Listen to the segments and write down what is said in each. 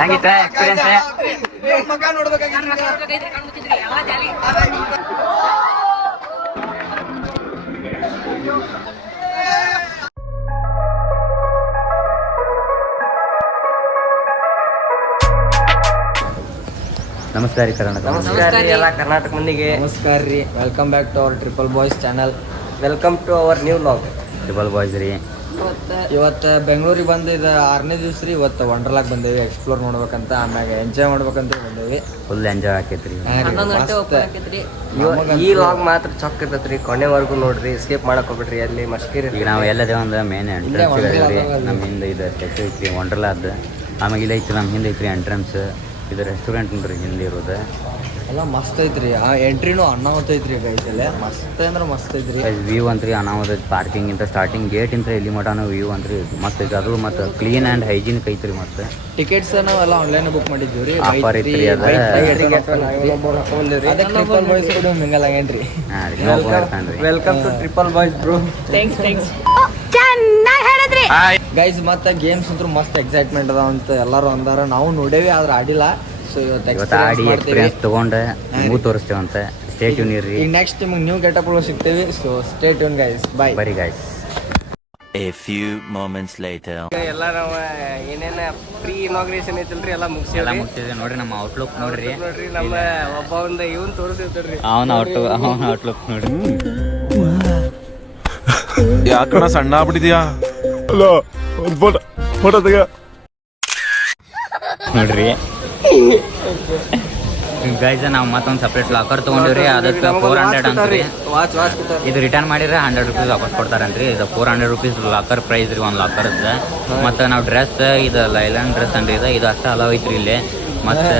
ಹೆಂಗಿತ್ತ experience? ನಮಸ್ಕಾರ ರೀ ಕರ್ನಾಟಕ. ನಮಸ್ಕಾರ ರೀ ಎಲ್ಲ ಕರ್ನಾಟಕ ಮಂದಿಗೆ. ನಮಸ್ಕಾರ ರೀ, welcome back to our triple boys channel. Welcome to our new vlog. Triple boys ರೀ. ಇವತ್ತು ಬೆಂಗಳೂರಿಗೆ ಬಂದು ಇದು 6ನೇ ದಿವಸ ರೀ. ಇವತ್ತು ವಂಡರ್ಲಾಗ್ ಬಂದೇವಿ, ಎಕ್ಸ್ಪ್ಲೋರ್ ಮಾಡ್ಬೇಕಂತ, ಆಮ್ಯಾಗ ಎಂಜಾಯ್ ಮಾಡ್ಬೇಕಂತ ಬಂದೇವಿ. Full enjoy ಆಕೈತ್ರಿ. ಈ ವ್ಲಾಗ್ ಮಾತ್ರ ಚೊಕ್ ಇರ್ತೈತ್ರಿ, ಕೊನೆವರೆಗೂ ನೋಡ್ರಿ, ಸ್ಕಿಪ್ ಮಾಡಕ್ ಹೋಗ್ಬಿಡ್ರಿ. ಅಲ್ಲಿ ಮಸ್ಕಿರಿ ಈಗ ನಾವು ಎಲ್ಲದೇ ಒಂದು ಮೇನ್ ಎಂಟ್ರೆನ್ಸ್ ರೀ. ನಮ್ಮ ಹಿಂದೆ ಇದು ಸ್ಟ್ಯಾಚ್ಯೂ ಐತ್ರಿ ವಂಡರ್ಲಾದ. ಆಮೇಲೆ ಇಲ್ಲ ಐತ್ರಿ ನಮ್ಮ ಹಿಂದೆ ಐತ್ರಿ ಎಂಟ್ರೆನ್ಸ್. ಇದು ರೆಸ್ಟೋರೆಂಟ್ ನೋಡ್ರಿ ಹಿಂದೆ ಇರೋದು. ಎಲ್ಲ ಮಸ್ತ್ ಐತ್ರಿ. ಆ ಎಂಟ್ರಿನೂ ಅನಾಹುತ ಐತ್ರಿ ಗೈಸಲ್ಲೇ. ಮಸ್ತ್ ಅಂದ್ರೆ ಮಸ್ತ್ ಐತ್ರಿ. ವ್ಯೂ ಅಂತ್ರಿ ಅನಾಹುತ. ಪಾರ್ಕಿಂಗ್ ಇಂತ ಸ್ಟಾರ್ಟಿಂಗ್ ಗೇಟ್ ಇಂತ ಇಲ್ಲಿ ಮಟನೂ ವ್ಯೂ ಅಂತ್ರಿ ಮಸ್ತ್ ಐತಿ. ಅದು ಮತ್ತು ಕ್ಲೀನ್ ಆ್ಯಂಡ್ ಹೈಜೀನಿಕ್ ಐತ್ರಿ. ಮತ್ತು ಟಿಕೆಟ್ಸ್ ನಾವೆಲ್ಲ ಆನ್ಲೈನ್ ಬುಕ್ ಮಾಡಿದ್ದೀವಿ ರೀ. ಆಫರ್ ಐತ್ರಿ ಅದು. ಟ್ರಿಪಲ್ ಬಾಯ್ಸ್ ಕೂಡ ಮಿಂಗಲ್ ಆಗೇನ್ರಿ. ಹಾಂ ರೀ, ಇನ್ನೊಬ್ಬ ಇರ್ತಾನೆ ರೀ. Welcome to triple boys bro. Thanks guys. ಮತ್ತೆ ಗೇಮ್ಸ್ ಅಂತೂ ಮಸ್ತ್ ಎಕ್ಸೈಟ್ಮೆಂಟ್ ಅದಾವ ಅಂತ ಎಲ್ಲರೂ ಅಂದಾರ. ನಾವು ನೋಡೇವಿ ಆದ್ರೆ ಆಡಿಲ್ಲ. ಸೊ ಇವತ್ತು ಆಡಿ ಎಕ್ಸ್ಪೀರಿಯನ್ಸ್ ತೊಗೊಂಡು ನಿಮಗೂ ತೋರಿಸ್ತೇವಂತ. ಸ್ಟೇ ಟ್ಯೂನ್ ಇರ್ರಿ. ಈಗ ನೆಕ್ಸ್ಟ್ ನಿಮಗೆ ನ್ಯೂ ಗೆಟಪ್ ಸಿಗ್ತೇವಿ. So stay tune guys. Bye. ಬರಿ guys. A few moments later. ಎಲ್ಲ ನಾವು ಏನೇನ ಪ್ರೀ ಇನಾಗ್ರೇಷನ್ ಐತಲ್ರಿ ಎಲ್ಲ ಎಲ್ಲ ಮುಗಿಸಿದ್ವಿ ನೋಡ್ರಿ. ನಮ್ಮ ಔಟ್ಲುಕ್ ನೋಡ್ರಿ. ನೋಡ್ರಿ. ನಮ್ಮ ಒಬ್ಬ ಒಂದು ಇವನ್ ತೋರಿಸಿರ್ತಾರ್ರಿ. ಅವನ ಔಟ್ಲುಕ್ ನೋಡ್ರಿ. ಯಾಕಣ ಸಣ್ಣ ಆಗ್ಬಿಟ್ಟಿದ್ಯಾ? ಅಲೋ ಒಂದು ಫೋಟೋ ತೆಗ ನೋಡ್ರಿ ಗೈಸ್. ನಾವು ಮತ್ತೊಂದು ಸಪ್ರೇಟ್ ಲಾಕರ್ ತೊಗೊಂಡಿವ್ರಿ. ಅದಕ್ಕೆ 400 ಅಂತ್ರಿ. ಇದು ರಿಟರ್ನ್ ಮಾಡಿದ್ರೆ 100 ರೂಪೀಸ್ ವಾಪಸ್ ಕೊಡ್ತಾರಂತ್ರಿ. ಇದು 400 ರೂಪೀಸ್ ಲಾಕರ್ ಪ್ರೈಸ್ ರೀ, ಒಂದು ಲಾಕರ್ದ. ಮತ್ತು ನಾವು ಡ್ರೆಸ್ ಇದು ಲೈಲನ್ ಡ್ರೆಸ್ ಅಂದ್ರಿ. ಇದು ಅಷ್ಟೇ ಅಲವ್ ಐತ್ರಿ ಇಲ್ಲಿ. ಮತ್ತು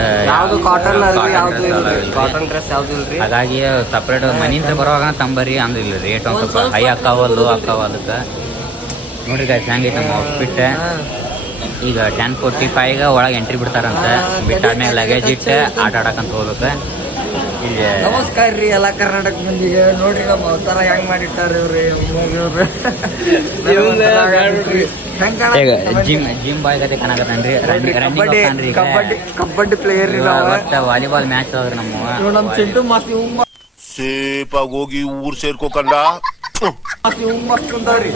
ಕಾಟನ್ ಡ್ರೆಸ್ ಯಾವ್ದು ಇಲ್ರಿ. ಹಾಗಾಗಿ ಸಪ್ರೇಟ್ ಮನಿಂದ ಬರುವಾಗ ತಂಬರಿ ಅಂದಿಲ್ಲ. ರೇಟ್ ಒಂದು ಸ್ವಲ್ಪ ಹೈ ಅಕ್ಕಾವಲ್ಲು ಅದಕ್ಕೆ ನೋಡ್ರಿ ಗೈಸ್ ಹೆಂಗೈತೆ ನಮ್ಮ ಔಟ್ಫಿಟ್. ಈಗ 10:45 ಒಳಗೆ ಎಂಟ್ರಿ ಬಿಡ್ತಾರಂತ. ಬಿಟ್ಟಾದ್ಮೇಲೆ ಲಗೇಜ್ ಇಟ್ಟು ಆಟ ಆಡಕಂತ ಹೋಗ್ಬೇಕು. ಇಲ್ಲಿ ನಮಸ್ಕಾರ ರೀ ಎಲ್ಲ ಕರ್ನಾಟಕ ಮಂದಿಗೆ. ನೋಡ್ರಿ ನಮ್ಮ ಅವತಾರ ಹೆಂಗ್ ಮಾಡಿಟ್ಟಾರ ಇವ್ರಿ. ಈಗ ಜಿಮ್ ಬಾಯ್ ಗತೆ ಕನಾಕತ್ತನ್ರಿ. ಕಬಡ್ಡಿ ಪ್ಲೇಯರ್ ರೀ ನಾವು. ಮತ್ತೆ ವಾಲಿಬಾಲ್ ಮ್ಯಾಚ್ ಅದ್ರಿ ನಮ್ಮ ಚಿಂಟು ಮಾಸ್ತಿ ಸೇಪಾಗಿ ಹೋಗಿ ಊರ್ ಸೇರ್ಕೋಕಂಡ ಮಸ್ತ್ ಕುಂತಾವ್ರಿ.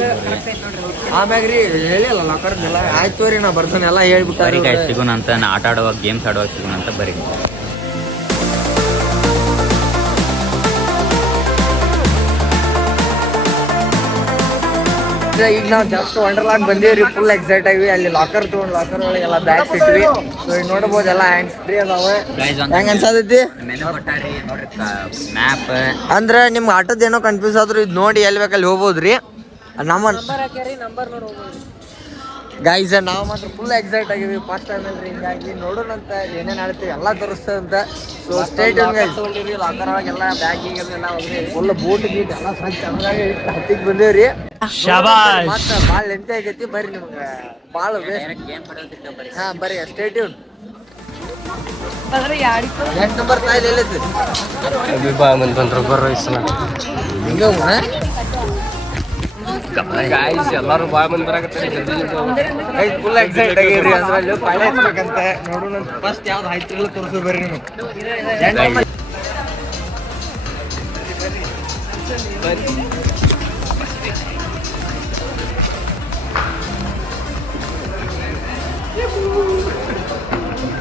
ಆಮ್ಯಾಗ ರೀ ಹೇಳಿಲ್ಲ ಲಾಕರ್ದೆಲ್ಲ. ಆಯ್ತು ರೀ ನಾ ಬರ್ತಾನೆ ಎಲ್ಲ ಹೇಳ್ಬಿಟ್ಟಾರಿ. ಸಿಗೋಣಂತ ಆಟ ಆಡುವಾಗ ಗೇಮ್ಸ್ ಆಡುವಾಗ ಸಿಗೋಣಂತ ಬರೀ. ಈಗ ನಾವು ಜಸ್ಟ್ ವಂಡರ್ಲಾಗ್ ಬಂದೇವ್ರಿ. ಫುಲ್ ಎಕ್ಸೈಟ್ ಆಗಿ ಅಲ್ಲಿ ಲಾಕರ್ ತಗೊಂಡು ಲಾಕರ್ ಒಳಗೆಲ್ಲ ಬ್ಯಾಗ್ಸ್ ಇಟ್ವಿ. ಸೊ ಈಗ ನೋಡ್ಬೋದು ಎಲ್ಲ ಹ್ಯಾಂಡ್ಸ್ ಫ್ರೀ ಅದಾವ. ಹೆಂಗ್ ಅನ್ಸತೈತಿ? ಮ್ಯಾಪ್ ಅಂದ್ರೆ ನಿಮ್ಗೆ ಆಟೋದ್ ಏನೋ ಕನ್ಫ್ಯೂಸ್ ಆದ್ರೂ ಇದು ನೋಡಿ ಎಲ್ಲಿ ಬೇಕಲ್ಲಿ ಹೋಗ್ಬೋದ್ರಿ. ನಮ್ಮ ಗೈಸ್ ನಾವು ಮಾತ್ರ ಫುಲ್ ಎಕ್ಸೈಟ್ ಆಗಿವಿ. ಫಸ್ಟ್ ಟೈಮ್ ಅಲ್ರಿ, ಹಿಂಗಾಗಿ ನೋಡೋಣಂತ ಏನೇನು ಹೇಳ್ತೀವಿ ಎಲ್ಲ ತೋರಿಸ್ತಂತ. ಸೊ ಸ್ಟೇಟ್ ತಗೊಂಡಿವ್ರಿ. ಲಾಕರ್ ಒಳಗೆಲ್ಲ ಬ್ಯಾಗಿಗೆಲ್ಲ ಫುಲ್ ಬೂಟ್ ಗೀಟ್ ಎಲ್ಲ ಸ್ವಚ್ಛ ಹತ್ತಿಗೆ ಬಂದೇವ್ರಿ. ಮತ್ತೆ ಭಾಳ ಲೆಂತಿ ಆಗೈತಿ. ಬರ್ರಿ ನಿಮ್ಗೆ ಭಾಳ ಹಾ ಬರ್ರಿ ಸ್ಟೇ ಟ್ಯೂನ್. 8 ನಂಬರ್ ತಾಯಿಲ್ ಎಲ್ಲೈತಿ ಗಾಯ್ಸ್ ಎಲ್ಲರೂ ಬಾಯ್ ಬಂದ್ ಬರಾಕತ್ತಾರೆ. ಫುಲ್ ಎಕ್ಸೈಟ್ ಆಗಿರಿ. ಅದ್ರಲ್ಲಿ ಪಾಳೆ ಹಚ್ಬೇಕಂತ ನೋಡೋಣ. ಫಸ್ಟ್ ಯಾವ್ದು ಹೈತಿರಲ್ಲ ತೋರಿಸು ಬರ್ರಿ ನೀವು.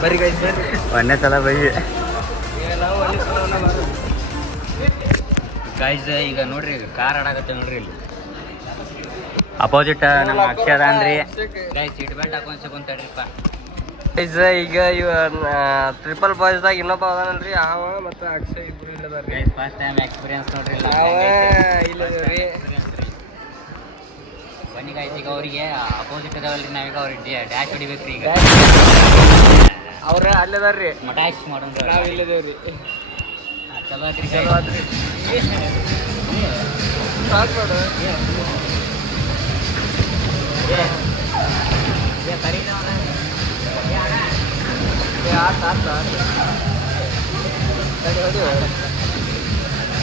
ಬರ್ರಿ ಗೈಸ್ ಬರ್ರಿ. ಒಂದೇ ಸಲ ಬೈ ಗೈಸ್. ಈಗ ನೋಡ್ರಿ ಕಾರ್ ಆಡಾಕತ್ತೆ ನೋಡ್ರಿ. ಇಲ್ಲಿ ಅಪೋಸಿಟ್ ನಮ್ಮ ಅಕ್ಷರ ಅಂದ್ರಿ. ಸೀಟ್ ಬೆಲ್ಟ್ ಹಾಕೊಂಡ್ ಸಿಗುಂತಾಡ್ರಿಪ್ಪ. ಈಗ ಇವ ಟ್ರಿಪಲ್ ಬಾಯ್ಸ್ದಾಗ ಇನ್ನೊಬ್ಬ ಅದಾನಲ್ರಿ, ಅವ ಮತ್ತು ಅಕ್ಷಯ್ ಇಬ್ರು ಇಲ್ಲದಾರ್ರಿ. ಫಸ್ಟ್ ಟೈಮ್ ಎಕ್ಸ್ಪೀರಿಯನ್ಸ್ ನೋಡ್ರಿ. ಬನ್ನಿ ಗೈಸ್. ಈಗ ಅವ್ರಿಗೆ ಅಪೋಸಿಟ್ ಅದಾವಲ್ರಿ, ನಾವೀಗ ಅವ್ರಿಗೆ ಡ್ಯಾಶ್ ಹೊಡಿಬೇಕ್ರಿ. ಈಗ ಅವ್ರ ಅಲ್ಲದಾರ್ರಿ, ಮಟಾಶ್ ಮಾಡೋಣ. ನಾವ್ ಇಲ್ಲದೇವ್ರಿ. ಚಲೋ ಆತ್ರಿ. ಸಾಕ್ ನೋಡು.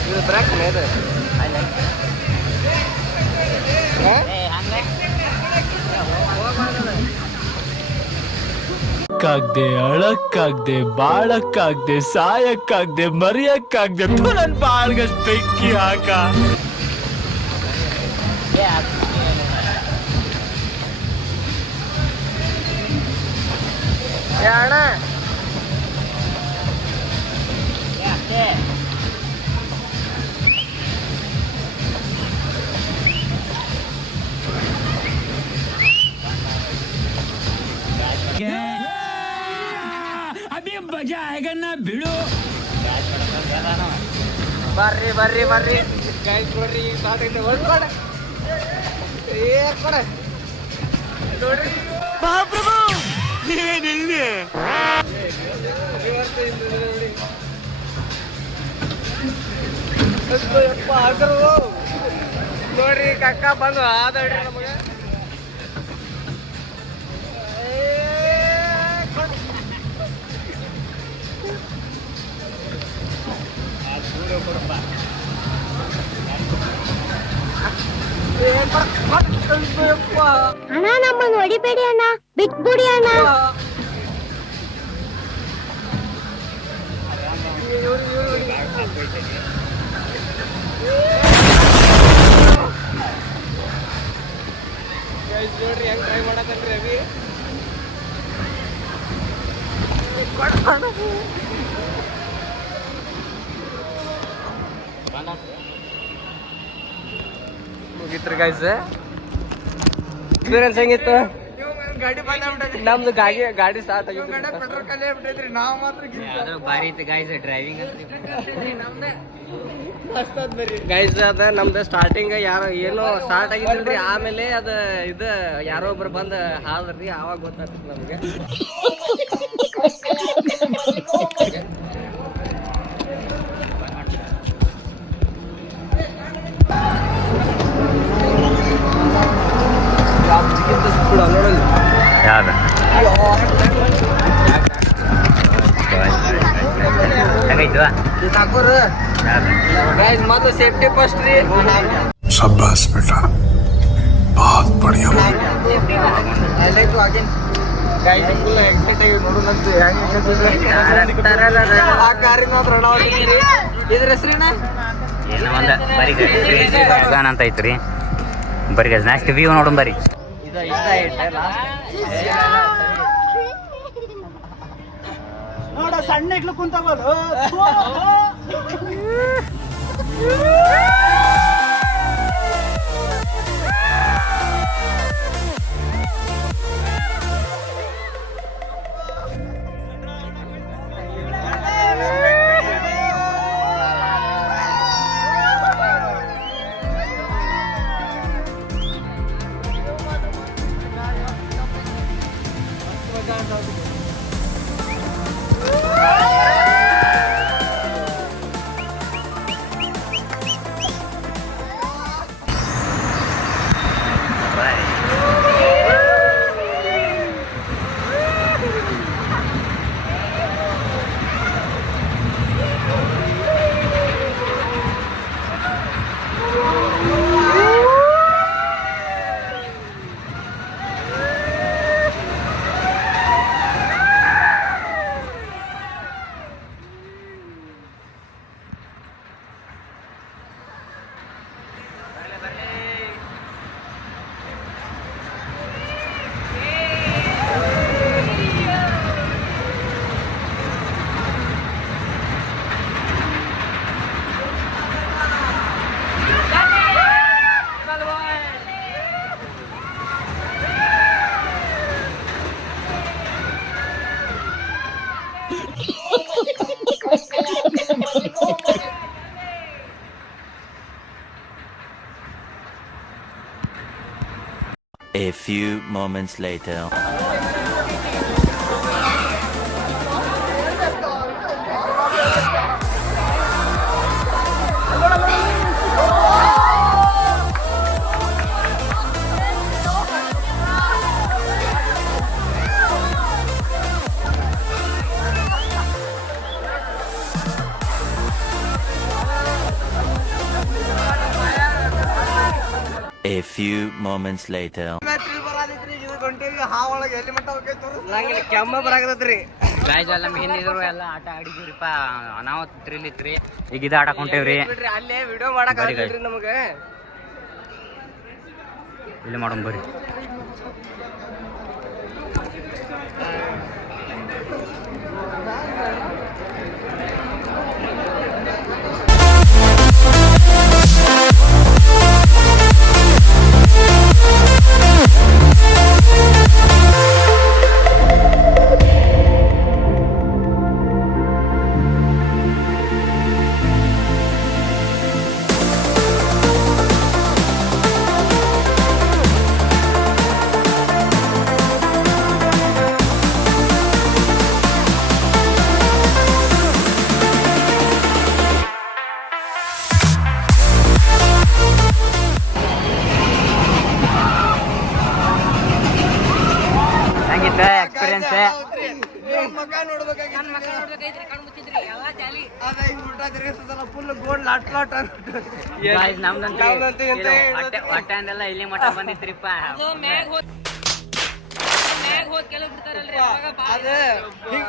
ಇದು ಬ್ರೇಕ್ ಇದು ನೋಡಕ್ಕಾಗ್ದೆ ಅಳಕ್ಕಾಗ್ದೆ ಬಾಳಕ್ಕಾಗ್ದೆ ಸಾಯಕ್ಕಾಗ್ದೆ ಮರಿಯಕ್ಕಾಗ್ದೆ ನನ್ ಬಾಳ್ಗಷ್ಟ್ ಬೆಂಕಿ ಹಾಕ ಅಣ್ಣ ಬರ್ರಿ ಬರ್ರಿ ಬರ್ರಿ ಗಾಯ ಕೊಡ್ರಿ ಈಗ ಸ್ಟಾರ್ಟ್ ಐತೆ ಹೊಡ್ಕೊಡ ಕೊಡ ನೋಡ್ರಿ ಮಹಾಪ್ರಭು ನೀವೇನಿಲ್ಲಿ ನೋಡ್ರಿ ಕಕ್ಕ ಬಂದು ಆದಾಡ್ರಿ ನಮಗೆ ಅಣ್ಣ ನಮ್ಮನ್ನು ಹೊಡಿಬೇಡಿ ಅಣ್ಣ ಬಿಟ್ಬಿಡಿ ಅಣ್ಣ ನೋಡ್ರಿ ಹೆಂಗ್ ಟ್ರೈ ಮಾಡತ್ತನ್ರಿ ಅವಿ ಮುಗಿತ್ರಿ ಗೈಸ್ ಎಕ್ಸ್ಪೀರಿಯನ್ಸ್ ಹೆಂಗಿತ್ತು ಗಾಡಿ ಬಂದ್ಬಿಟ್ಟೈತಿ ನಮ್ದು ಗಾಡಿ ಸ್ಟಾರ್ಟ್ ಆಗಿತ್ತು ಪೆಟ್ರೋಲ್ ಖಾಲಿ ಆಗ್ಬಿಟ್ಟೈತ್ರಿ ನಾವು ಮಾತ್ರ ಅದು ಭಾರಿ ಐತೆ ಗಾಯ್ಸ್ ಡ್ರೈವಿಂಗ್ ಗೈಸ್ ಅದ ನಮ್ದು ಸ್ಟಾರ್ಟಿಂಗ್ ಯಾರೋ ಏನೋ ಸ್ಟಾರ್ಟ್ ಆಗಿದ್ರಿ ಆಮೇಲೆ ಅದ ಇದು ಯಾರೋ ಒಬ್ರು ಬಂದ್ ಹಾದ್ರಿ ಆವಾಗ ಗೊತ್ತಾಗ್ತದೆ ನಮ್ಗೆ ಯಾವ್ದು ಹೆಂಗೈತವಾ ಸಾಕೋರು ಗೈಸ್ ಮೊದಲು ಸೇಫ್ಟಿ ಫಸ್ಟ್ ರೀ शाबाश बेटा बहुत बढ़िया ಗೈಸ್ ಫುಲ್ ಎಕ್ಸೈಟ್ ಆಗಿ ನೋಡೋಣಂತ ಆ ಕಾರಿನ ಇದ್ರ ಹೆಸ್ರೇನ ಏನೋ ಒಂದು ಬರೀ ಗಾನ್ ಅಂತ ಐತ್ರಿ ಬರೀ ನೆಕ್ಸ್ಟ್ ವ್ಯೂ ನೋಡೋಣ ಬರೀ ಇದು ಇಷ್ಟ ಐತೆ ನೋಡ ಸಣ್ಣ ಇಟ್ಲು ಕುಂತಗೋದು A few moments later. A few moments later. ಹೊಂಟೇವಿ ಹಾ ಒಳಗೆ ಎಲ್ಲಿ ಮಟ್ಟ ಹೋಗೈತೆ ನಂಗೆ ಕೆಮ್ಮ ಬರಾಕತ್ರಿ. ಗಾಯ್ಸ್ ಎಲ್ಲ ಹಿಂದಿದ್ರು ಎಲ್ಲ ಆಟ ಆಡಿದ್ರಿಪ್ಪ, ನಾವು ತಿರ್ಲಿತ್ರಿ, ಈಗ ಇದು ಆಡಕ್ ಹೊಂಟೇವ್ರಿ. ಬಿಡ್ರಿ ಅಲ್ಲೇ ವಿಡಿಯೋ ಮಾಡಕ್ ಆಗ್ತಿಲ್ರಿ ನಮಗೆ. ಇಲ್ಲಿ ಮಾಡೋಣ ಬರ್ರಿ. ಹೆಂಗಿತ್ತ experience? Full gold lot lot ನಮ್ದಂತೂ ಹೊಟ್ಟೆ ಅಂದೆಲ್ಲ ಇಲ್ಲಿ ಮಠ ಬಂದಿತ್ರಿಪ್ಪ. ಅದೇ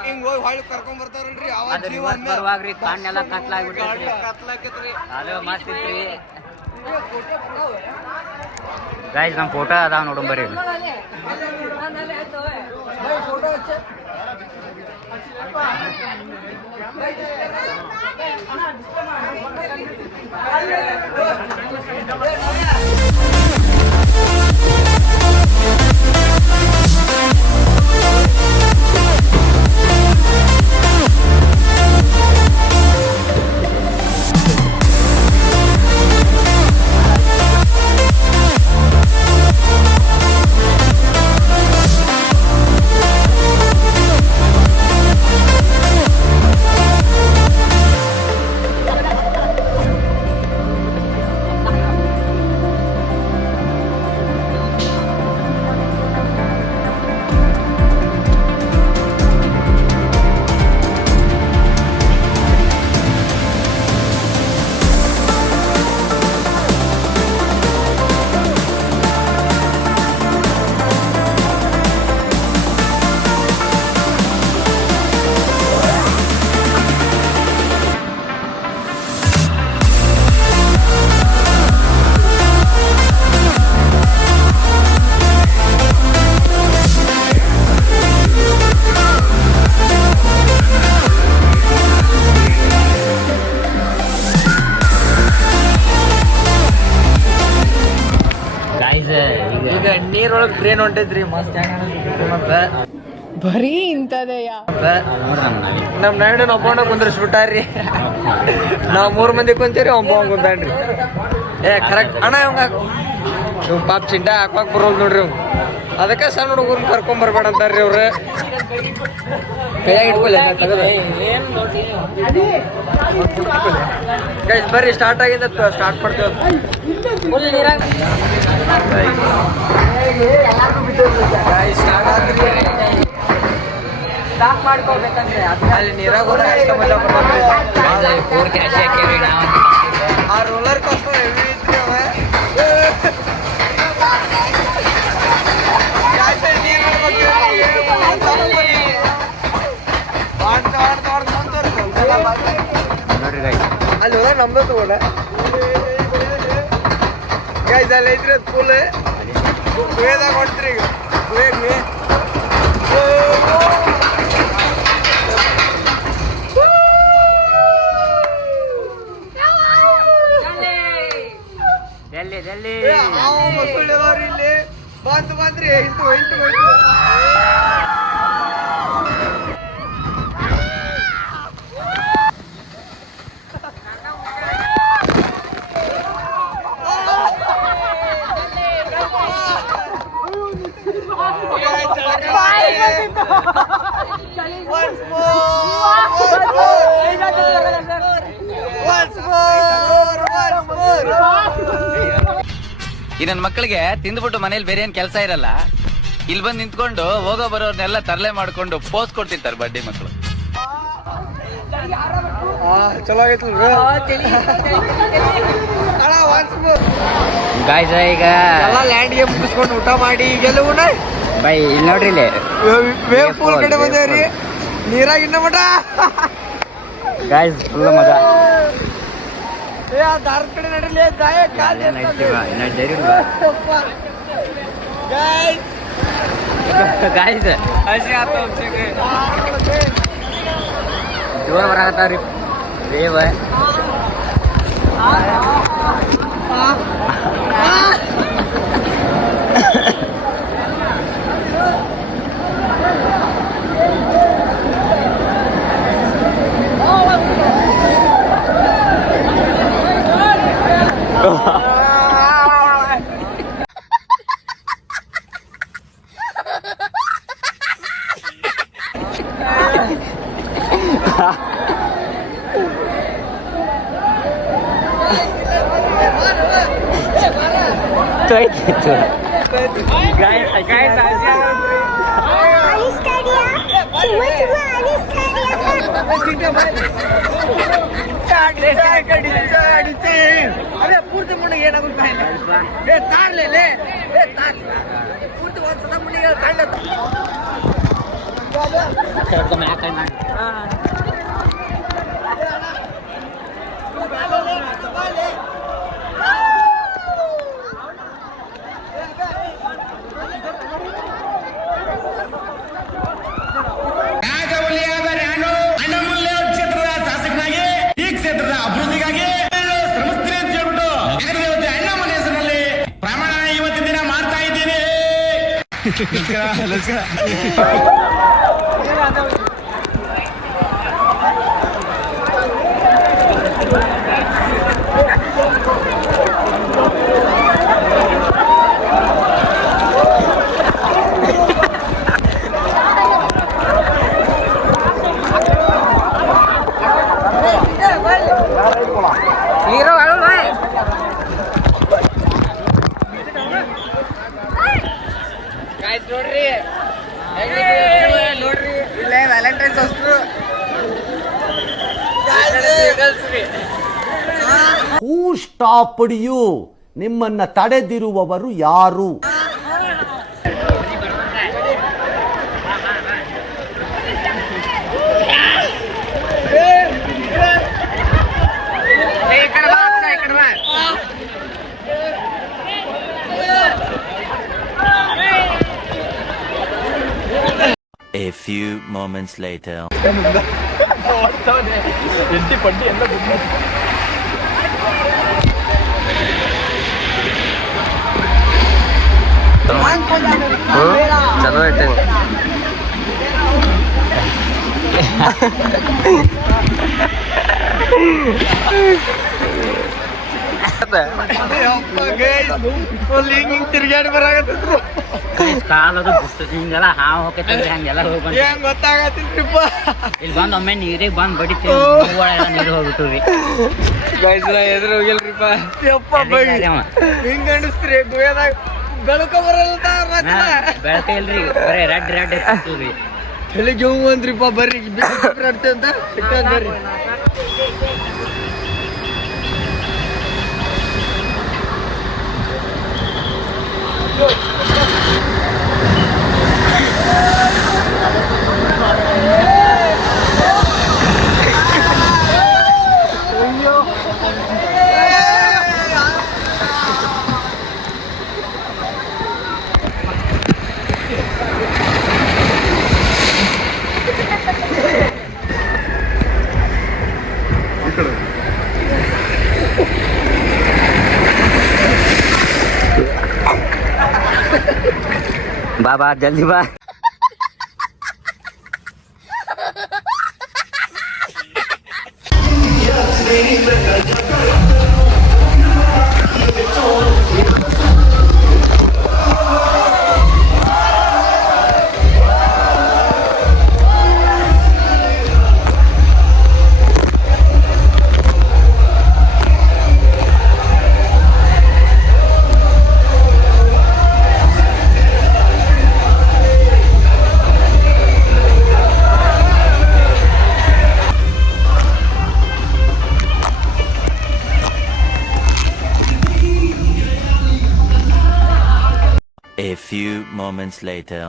ಹಿಂಗ್ ಹೋಗಿ ಹೊಳ್ಳಿ ಕರ್ಕೊಂಡ್ ಬರ್ತಾರಲ್ರಿ ಅದು ರಿವರ್ಸ್ ಬರುವಾಗ್ರಿ ಕಣ್ಣೆಲ್ಲ ಕತ್ಲಾಗ್ಬಿಟ್ಟೈತ್ರಿ. ಅದು ಮಸ್ತ್ ಇತ್ರಿ ಗೈಸ್. ನಮ್ಮ ಫೋಟೋ ಅದಾವ ನೋಡೋಣ ಬರ್ರಿ. ಈಗ ನೀರೊಳಗೆ ಟ್ರೈನ್ ಹೊಂಟೈತ್ರಿ ಮಸ್ತ್ ಬರೀ ಇಂಥದೆಯ ನಮ್ ನಾಯ್ಡು ಒಬ್ಬಣ್ಣ ಕುಂದ್ರಿಸ್ಬಿಟ್ಟಾರ್ರಿ. ನಾವ್ 3 ಮಂದಿ ಕುಂತೀರಿ, ಒಬ್ಬ ಕುಂತಾನ್ರಿ. ಕರೆಕ್ಟ್ ಅಣ್ಣ ಇವ್ ಪಾಪ ಚಿಂಟ ಹಾಕ್ವಾಕ್ ಬರೋದು ನೋಡ್ರಿ ಇವ್. ಅದಕ್ಕೆ ಸಣ್ಣ ಹುಡುಗರ್ನ ಕರ್ಕೊಂಡ್ ಬರ್ಬೇಡ ಅಂತಾರ್ರಿ ಅವ್ರ. ಕೈಯಾಗ ಇಟ್ಕೊಳ್ಳಿ ಗೈಸ್ ಬರ್ರಿ, ಸ್ಟಾರ್ಟ್ ಆಗಿಂದ ಸ್ಟಾರ್ಟ್ ಮಾಡ್ತೇವೆ. ಸ್ಟಾಪ್ ಮಾಡ್ಕೋಬೇಕಂದ್ರೆ ಅಲ್ಲಿ ನೀರಾಗ ಆ ರೋಲರ್ ಕೋಸ್ಟರ್ ಹೆವಿ ಇದ್ರಿ ಅವ. ಅಲ್ಲಿ ಹೋದ ನಮ್ದು ತಗೊಂಡ ಗೈಸ್ ಅಲ್ಲಿ ಐತ್ರಿ ಅದು ಫುಲ್ ಗುಹೆದಾಗ ಹೊಂಟ್ರಿ. ಈಗ ಗುಹೆ ಜಲ್ದಿ ಮಕ್ಕಳು ಇಲ್ಲಿ ಬಂದ್ರಿ ಇಂಟು ಈ ನನ್ನ ಮಕ್ಕಳಿಗೆ ತಿಂದ್ಬಿಟ್ಟು ಮನೇಲಿ ಬೇರೆ ಏನ್ ಕೆಲಸ ಇರಲ್ಲ, ಇಲ್ಲಿ ಬಂದು ನಿಂತ್ಕೊಂಡು ಹೋಗೋ ಬರೋರ್ನೆಲ್ಲ ತರಲೆ ಮಾಡ್ಕೊಂಡು ಪೋಸ್ ಕೊಡ್ತಿರ್ತಾರೆ ಬಡ್ಡಿ ಮಕ್ಕಳು. ಚಲೋ ಆಗೈತಿ ಗಾಯ್ಸ್ ಈಗ ಎಲ್ಲ ಲ್ಯಾಂಡ್ಗೆ ಮುಗಿಸ್ಕೊಂಡು ಊಟ ಮಾಡಿ ಈಗೆಲ್ಲ ಬೈ ಇಲ್ಲಿ ನೋಡ್ರಿ ಇಲ್ಲಿ ವೇವ್ ಪೂಲ್ ಕಡೆ ಬಂದೇವ್ರಿ ನೀರಾಗ ಇನ್ನ ಮಟ ಗಾಯ್ಸ್ ಫುಲ್ ಮಗ ಏ ಆ ದಾರದ ಕಡೆ ನಡಿಲಿ ಗಾಯ ಕಾಲ್ ಗಾಯ್ಸ್ ಜೋರ್ ಬರಾಕತ್ತಾವ್ರಿ ವೇವ್ ಅದೇ ಪೂರ್ತಿ ಮುಣ್ಣಿಗೆ ಏನಾಗುತ್ತೆ ಏ ತಾರ್ಲೇ ಪೂರ್ತಿ ಒಂದ್ಸಲ ಮುಣ್ಣಿಗೆ ಕಂಡ ನೋಡ್ರಿ ಇಲ್ಲೇ ವ್ಯಾಲೆಂಟೈನ್ಸ್ ಅಷ್ಟು ಹೂ ಸ್ಟಾಪ್ಡ್ ಯು? ನಿಮ್ಮನ್ನ ತಡೆದಿರುವವರು ಯಾರು? A few moments later. ಚಲೋ ಐತೆ ತಿರ್ಗಾಡಿ ಬರಾಕತ್ತಿದ್ರು ಕಾಲದು ಹಿಂಗೆಲ್ಲ ಹಾವು ಹೋಗೈತೆ ಹಂಗೆಲ್ಲ ಹೋಗಿ ಏನ್ ಗೊತ್ತಾಗತ್ತಿಲ್ರಿಪ್ಪ ಇಲ್ಲಿ ಬಂದು ಒಮ್ಮೆ ನೀರಿಗೆ ಬಂದು ಬಡಿತೀವಿ ನೀರು ಹೋಗ್ಬಿಟ್ಟು ರೀ ಎದುರು ಹೋಗಿಲ್ರಿಪ್ಪ ಯಪ್ಪ ಬೈ ಹಿಂಗ ಅನಿಸ್ತ್ರಿ ಗುಹೆದಾಗ ಬೆಳಕ ಬರಲ್ಲ ಬೆಳಕ ಇಲ್ರಿ ಬರೀ ರೆಡ್ ರೆಡ್ ಇರ್ತೀವಿ ಬೆಳಿಗ್ಗೆ ಹೂ ಅಂದ್ರಿಪ್ಪ ಬರ್ರಿ ಅಡ್ತೆ ಅಂತ ಸಿಗ್ತದ ಬರ್ರಿ ಬಾ ಬಾ ಜಲ್ದಿ ಬಾ moments later.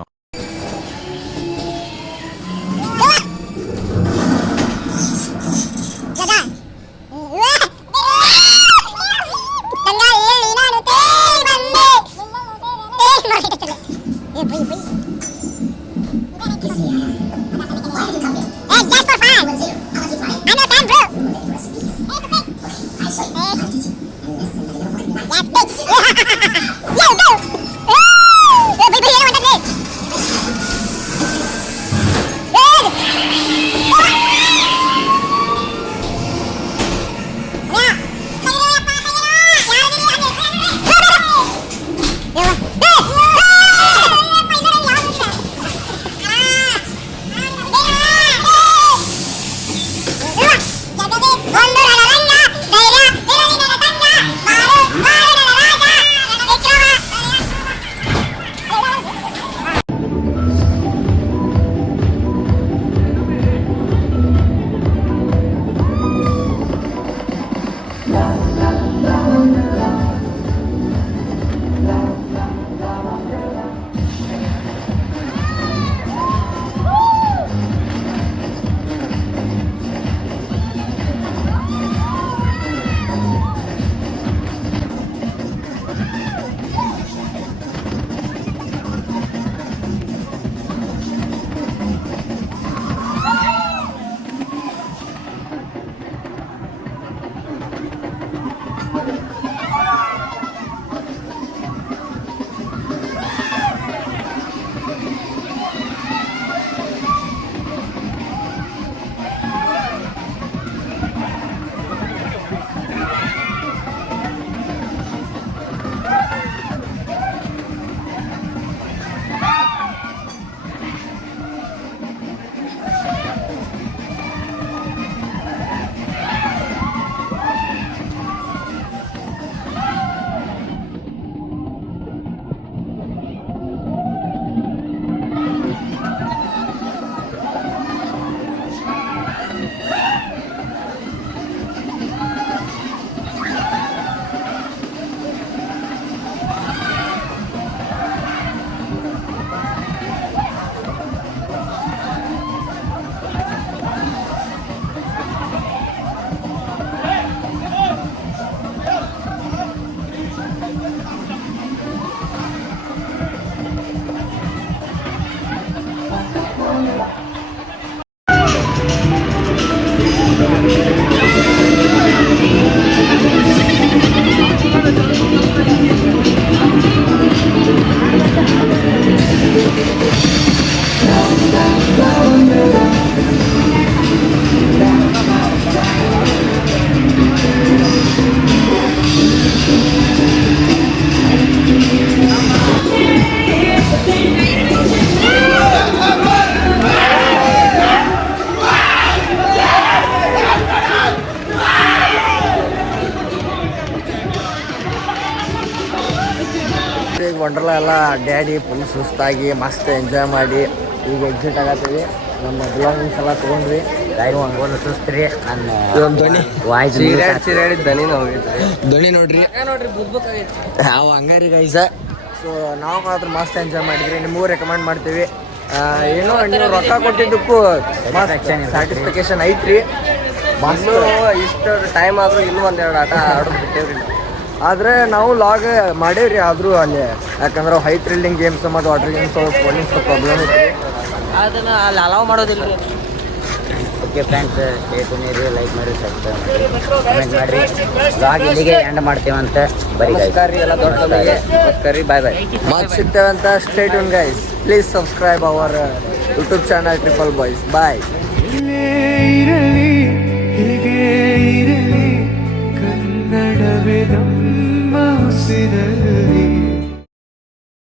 ವಂಡರ್ಲಾ ಎಲ್ಲ ಅಡ್ಡಾಡಿ ಫುಲ್ ಸುಸ್ತಾಗಿ ಮಸ್ತ್ ಎಂಜಾಯ್ ಮಾಡಿ ಈಗ ಎಕ್ಸಿಟ್ ಆಗತ್ತೀವಿ. ನಮ್ಮ ಬಿಲಾಂಗಿಂಗ್ಸ್ ಎಲ್ಲ ತೊಗೊಂಡ್ವಿ. ಸುಸ್ತ್ರಿ ನನ್ನ ಧ್ವನಿ ವಾಯ್ಸ್ ಚಿರಾಡಿ ದನಿ ಹೋಗಿದ್ರಿ. ಧ್ವನಿ ನೋಡ್ರಿ ಯಾವ ಹಂಗಾರಿ ಗೈಸ. ಸೊ ನಾವು ಮಾತ್ರ ಮಸ್ತ್ ಎಂಜಾಯ್ ಮಾಡಿದ್ರಿ. ನಿಮಗೂ ರೆಕಮೆಂಡ್ ಮಾಡ್ತೀವಿ. ಏನೋ ನೀವು ರೊಕ್ಕ ಕೊಟ್ಟಿದ್ದಕ್ಕೂ ಸ್ಯಾಟಿಸ್ಫಿಕೇಶನ್ ಐತ್ರಿ. ಮಸ್ತ್ ಇಷ್ಟು ಟೈಮ್ ಆದ್ರೂ ಇನ್ನೂ ಒಂದೆರಡು ಆಟ ಆಡೋದು ಬಿಟ್ಟೇವ್ರಿ. ಆದರೆ ನಾವು ಲಾಗ್ ಮಾಡೇವ್ರಿ. ಆದರೂ ಅಲ್ಲಿ ಯಾಕಂದ್ರೆ ಹೈ ಥ್ರಿಲ್ಲಿಂಗ್ ಗೇಮ್ಸ್ ಮತ್ತು ವಾಟರ್ ಗೇಮ್ಸ್ ಫೋನಿಂಗ್ ಸ್ವಲ್ಪ ಪ್ರಾಬ್ಲಮ್ ಐತ್ರಿ. ಅದನ್ನು ಅಲ್ಲಿ ಅಲಾವ್ ಮಾಡೋದಿಲ್ಲ ರೀ. Okay friends, stay tune, like ಮಾಡಿ, ಸಬ್ಸ್ಕ್ರೈಬ್ ಮಾಡಿ, ಕಮೆಂಟ್ ಮಾಡಿರಿ. ಲಾಗ್ ಇಲ್ಲಿಗೆ ಎಂಡ್ ಮಾಡ್ತೀವಂತ ಬರೀ ನಮಸ್ಕಾರ ಎಲ್ಲ ದೊಡ್ಡ ನಮಸ್ಕಾರ ರೀ. Bye bye. ಮತ್ತೆ ಸಿಗ್ತೇವಂತ. Stay tune guys. Please subscribe our YouTube channel triple boys. Bye.